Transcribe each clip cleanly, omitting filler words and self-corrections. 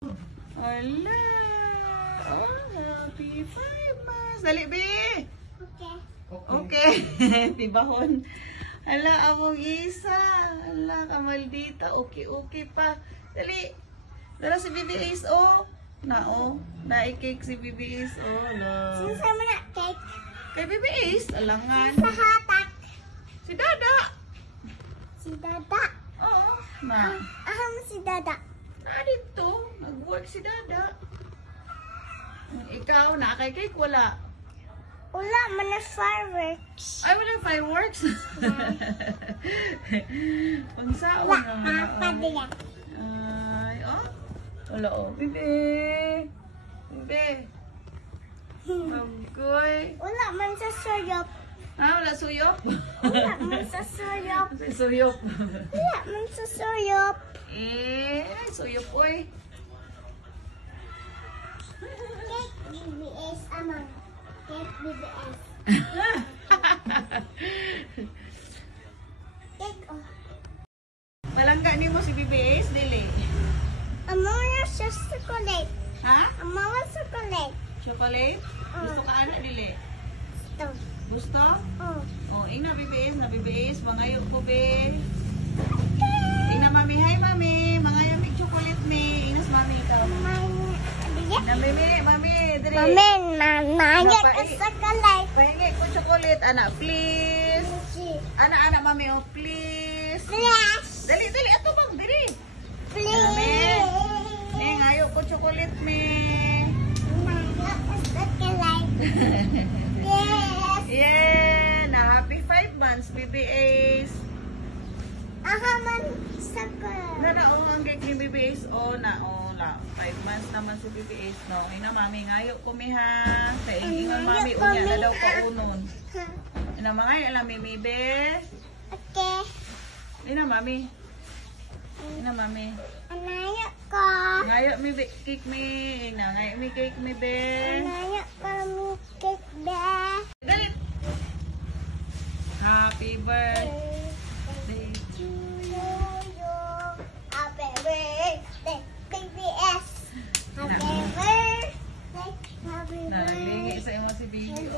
Ala. Oh, happy 5 months. Dali, be. Okay. Okay. Tibahon. Ala, among isa. Ala, kamaldita. Okay pa. Dali. Dala si BBS, oh. Na-i-cake si BBS, oh. Sino sa mo na cake? Kay BBS, alangan. Sa hatak. Si Dada. Si Dada. Oo. Na. Aham si Dada. Dito. Nag-work si Dada. Ikaw, nakay-cake, wala. Wala man na fireworks. Ay, wala fireworks. Unsa Wala, na. papadila. Ay, oh. Wala, oh. Bibi. Magkoy. Wala man sa suyop. Wala suyop? Wala man sa suyop. Suyop. Wala man sa suyop. Suyop, oy. Cake BBS amang. Cake BBS. Cake oh. Malangga ni mo si BBS, dili. Amang na sa chocolate. Ha? Amang na chocolate. Chocolate? Gusto ka ana, dili? Ito. Gusto? Oh. Oh, ina BBS, na BBS, mangayo ko, be. Ina mami, hi mami. Mangayo mig chocolate, me. Inas mami ikaw. Na mami, dili. Mamen, nananya ka sa kalay. Pahingi ko chocolate, ana, please. Ana, mami, oh, please. Please. Dali, ato bang, dili. Please. Ngayo ko chocolate, me. Nananya ka sa kalay. Yes. Yeah, na happy 5 months, BBS. Ahaman sa kalay. Oo, ang cake ni BBS, na 5 months naman si BBS, no. Ina mami, ngayo ko mi ha. Sa ingon mami, unya na daw ko unon. Ina mga alam mi be. Okay. Ina mami. Anaya ko. Ngayo mi cake mi. Ina ngayo mi cake mi be. Anaya kami cake be. Dali. Happy birthday to you. Happy birthday, BBS. Happy birthday, happy Nalingi birthday. sa imo si Bibi.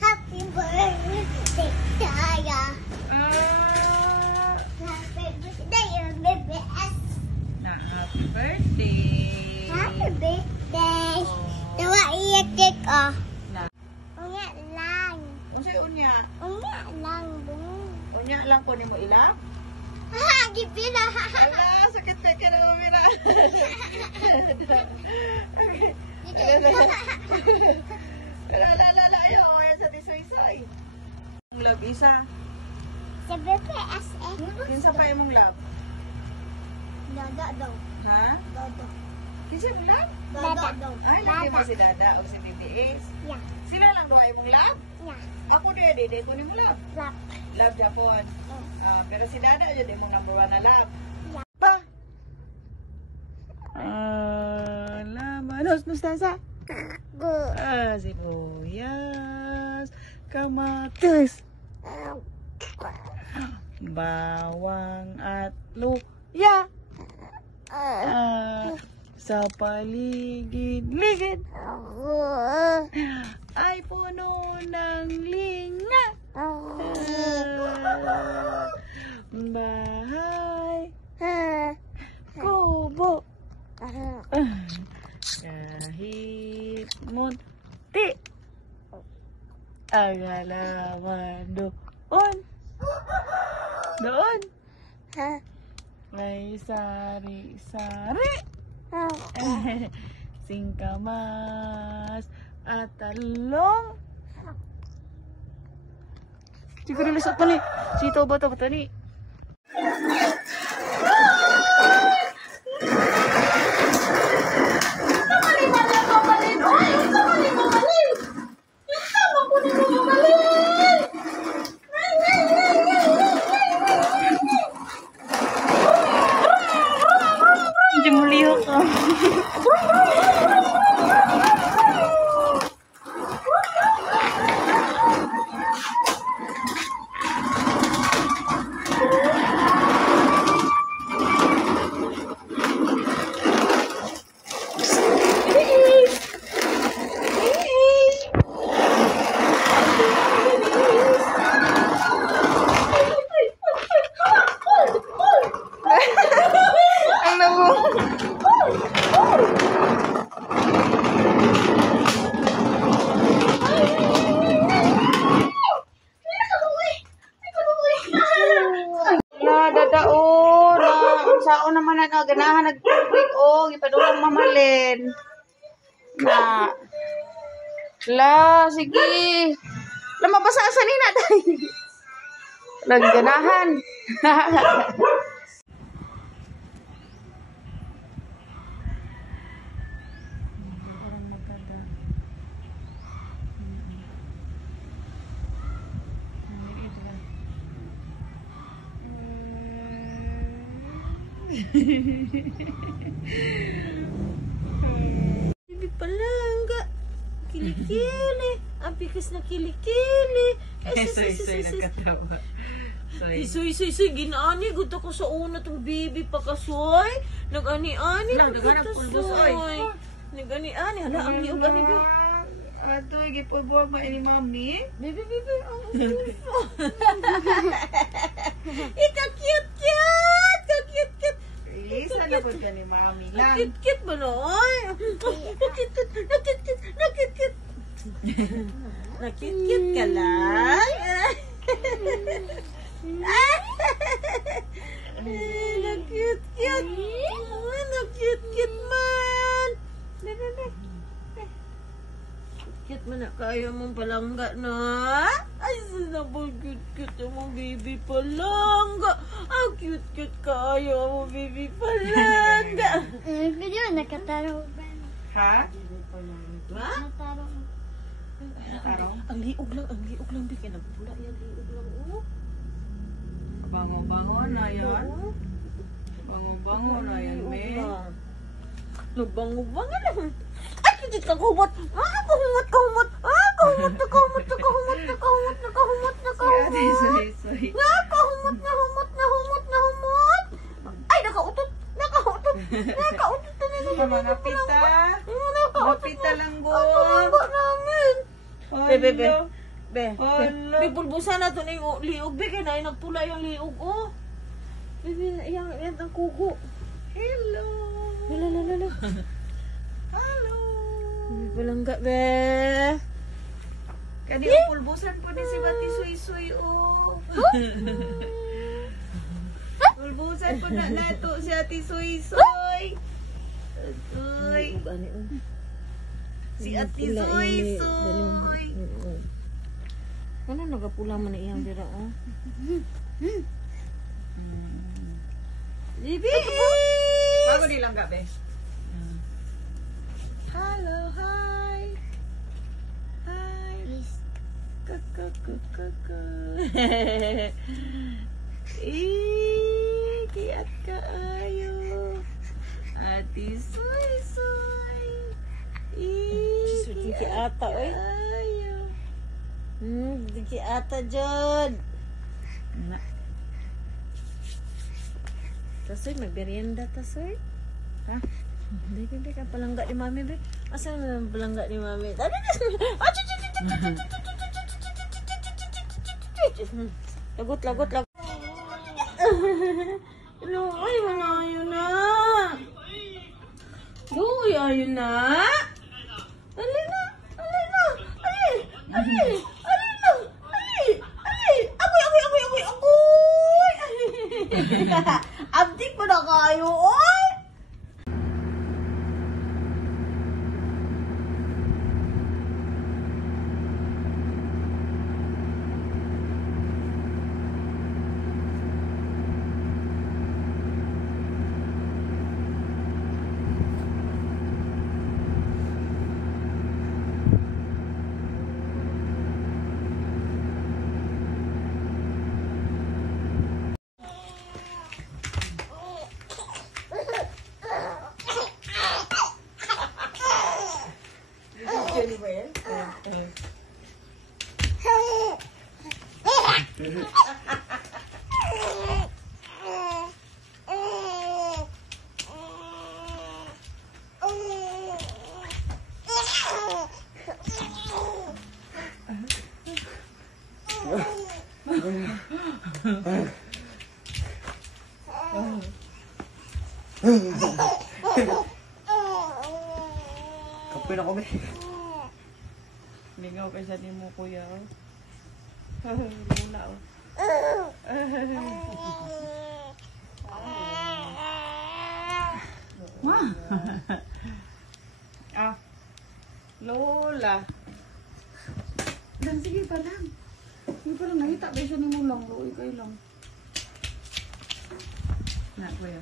Happy birthday, Kaya. Ah, Happy birthday, BBS. na happy birthday. Happy birthday. Oh. Tawa iya cake oh. Na. Unya lang. Unsay unya? Unya lang dun. Unya lang ko nimo ilap. Ha, gipila. Ala, sakit ka na mamira. La, ayaw. Ayan sa tisoy-soy. Ang love isa. Sa BBS eh. Kinsa pa imong love? Dada daw. Ha? Dada. Kinsa imong love? Dada daw. Ay, lagi mo si Dada o si BBS. Yeah. Sila lang daw imong love? Yeah. Ako dede ko nimo love. Rap. Love Japon. Pero si Dada yun imong number 1 na love. Yeah. Pa! Manos mustasa. Good. Sibuyas, kamatis, bawang at luya. Sa paligid-ligid ay puno ng linga. Bahay, kubo, kahit munti, ang halaman doon may sari-sari, singkamas at talong. Siguro lusot pa ni. Sito ba ito ni? Hindi mo liho ka. Ito lang mamalin. Na. La, sige. La, mabasa sa nina tayo. Lagi ganahan. Bibi palangga. Kilikili. Ang bigas na kilikili. Nagkatawa. Isoy, ginaani. Gusto ko sa una tong bibi pakasoy. Nag-ani-ani. Naghanap pulbos, oy. Nag-ani-ani. Hala, ang liog ani bi. Ato, gipulbo ba ni mami? Bibi. Ika cute. Ka-cute. Isa na po ka ni mami lang. Cute ba na? Ay. Nakit-cute. Nakit-cute ka lang. Nakit-cute man. Cute man na kayo mong palangga na. Ay, sinabol cute mong baby palangga. Ang cute kayo mong baby palangga. Video nakataro. Ha? Ha? Nakataro. Tarong? Ang liog lang. Bigyan ng pula yan. Liog lang. Oh. Bango-bango na yan. Bango-bango na yan, me. Nabango-bango lang. Ay, hindi ka kumot. Kahumot. Soy. Kahumot. Ay, nakautot. Mga pita. Mga pita lang Ano gon. ba namin? Hello. Be, pulbusan na ito na yung liog. Be, kaya na nagpula yung liog, oh. Be, yan ang kugo. Hello. Lala. Hello. Be, palangga, be. Kani ang pulbusan po ni si Bati Suy, oh. Pulbusan po na nato si Ati Suy. Uy. Si Ati Suy. Ano nagapula man na iyang dira, oh? Bibi! Bago nilang gabi. Hello, hi. Kaka. Kiat ka ayo. Ati Suy. Diki ata, oy. Ayo. Diki ata, Jod. Tasoy, magberienda, tasoy. Ha? Be, ka palangga ni mami, be. Asa na ang palangga ni mami? Lagot. Luoy, ayaw na. Ali na. Agoy. Abdik mo na kayo, oy. Kapoy na ko, be. Lingaw kaysa ni mo, kuya. Lula, oh. Wah. Ah. Lola. Dan sige pa lang. Sige pa lang. Nakita ba siya ni mo lang. Loy kayo lang. Na, kuya.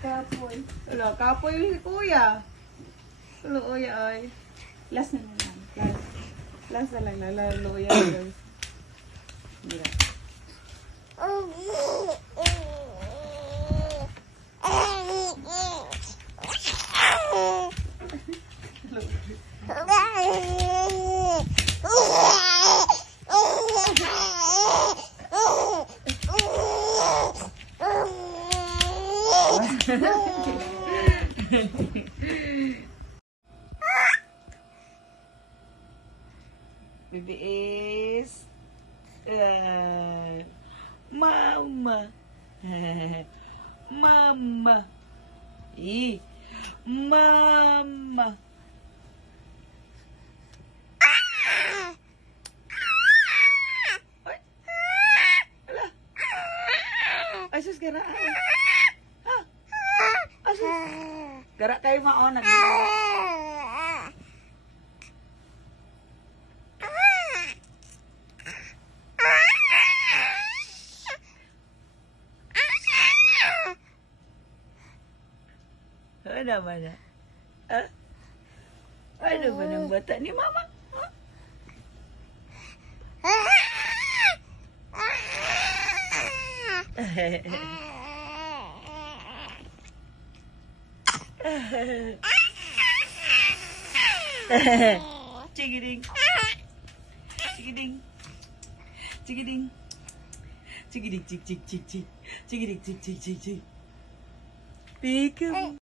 Kapoy. Wala, kapoy si kuya. Wala, kuya ay. Last na lang. Last na lang. Luya. Mira. Baby is mama. Mama. Mama. Ay, sus, gara. Asus. Gara kayo maonag. Ano ba na? Ano ba ng bata ni mama? Chigiding. Chigiding. Chigiding. Chigiding, chig, chig, chig, chig. Chigiding, chig, chig, chig, chig. Peekaboo.